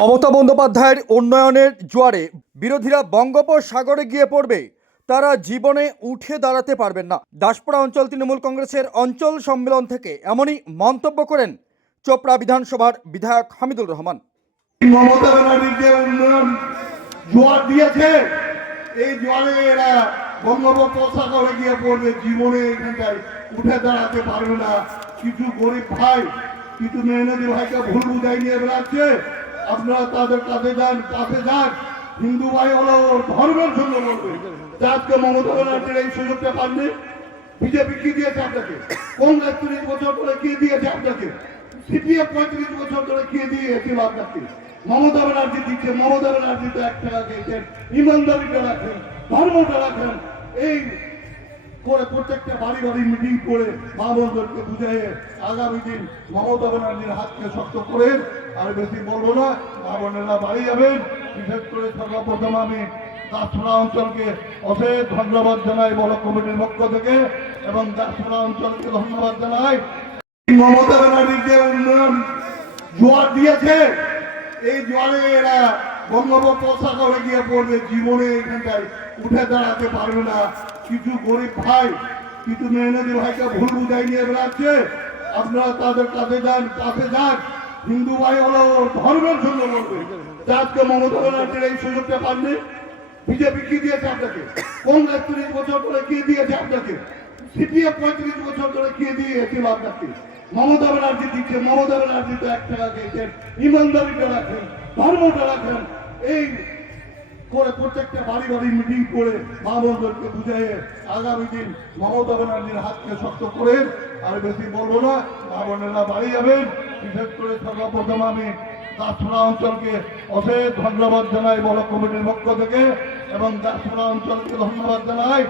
মমতা বন্দ্যোপাধ্যায়ের উন্নয়নের জোয়ারে বিরোধীরা বঙ্গোপসাগরে গিয়ে পড়বে। তারা জীবনে উঠে দাঁড়াতে পারবেন না। দাসপুরা অঞ্চল তৃণমূল কংগ্রেসের অঞ্চল সম্মেলন থেকে এমনই মন্তব্য করেন চোপড়া বিধানসভার বিধায়ক হামিদুর রহমান। মমতা ব্যানার্জির যে উন্নয়ন জোয়ার দিয়েছে, এই জোয়ারে এরা বঙ্গোপসাগরে গিয়ে পড়বে। জীবনে উঠে দাঁড়াতে পারবে না। কিছু গরিব ভাই, কিছু মেহনতি ভাইকে ভুল বুঝাই নিয়ে বেড়াচ্ছে। আপনারা তাদের কাছে যান কাছে যান হিন্দু ভাই হলো ধর্মের জন্য তা আজকে মমতা ব্যানার্জির এই সুযোগটা পাননি। বিজেপি কি দিয়েছে আপনাকে? কংগ্রেস তিরিশ বছর ধরে কি দিয়েছে আপনাকে? সিপিএম পঁয়ত্রিশ বছর ধরে কি দিয়েছিল আপনাকে? মমতা ব্যানার্জি দিচ্ছে, মমতা ব্যানার্জি তো এক টাকা দিয়েছেন ইমানদারিটা রাখেন, ধর্মটা রাখেন। এই করে প্রত্যেকটা বাড়ি বাড়ি মিটিং করে মা বোনদেরকে বুঝাইয়ে আগামী দিন মমতা ব্যানার্জির হাতকে শক্ত করে আর বেশি বলব না, মা বোনেরা বাড়ি যাবেন। বিশেষ করে সর্বপ্রথম আমি দাসপুরা অঞ্চলকে অশেষ ধন্যবাদ জানাই বড় কমিটির পক্ষ থেকে এবং দাসপুরা অঞ্চলকে ধন্যবাদ জানাই। মমতা ব্যানার্জির যে উন্নয়ন জোয়ার দিয়েছে, এই জোয়ারে এরা বঙ্গোপসাগরে গিয়ে পড়বে, জীবনে এখানটায়। উঠে দাঁড়াতে পারবে না। কিছু গরিব ভাই, কিছু মেহনতি ভাইকে ভুল বুঝাই নিয়ে বেড়াচ্ছে। আপনারা তাদের কাছে যান কাছে যান। হিন্দু ভাই হলো ধর্মের জন্য বলবে। আজকে মমতা ব্যানার্জির এই সুযোগটা পাননি। বিজেপি কি দিয়েছে আপনাকে? কংগ্রেস তিরিশ বছর ধরে কি দিয়েছে আপনাকে? সিপিএম পঁয়ত্রিশ বছর ধরে কি দিয়েছিল আপনাকে? মমতা ব্যানার্জি দিচ্ছে, মমতা ব্যানার্জি তো এক টাকা দিয়েছেন। ইমানদারিটা রাখেন, ধর্মটা রাখেন। এই করে প্রত্যেকটা বাড়ি বাড়ি মিটিং করে মা বোনদেরকে বুঝাইয়ে আগামী দিন মমতা ব্যানার্জির হাতকে শক্ত করে, আর বেশি বলব না, মা বোনেরা বাড়ি যাবেন, বিশেষ করে সর্বপ্রথম আমি দাসপুরা অঞ্চলকে অশেষ ধন্যবাদ জানাই বড় কমিটির পক্ষ থেকে, এবং দাসপুরা অঞ্চলকে ধন্যবাদ জানাই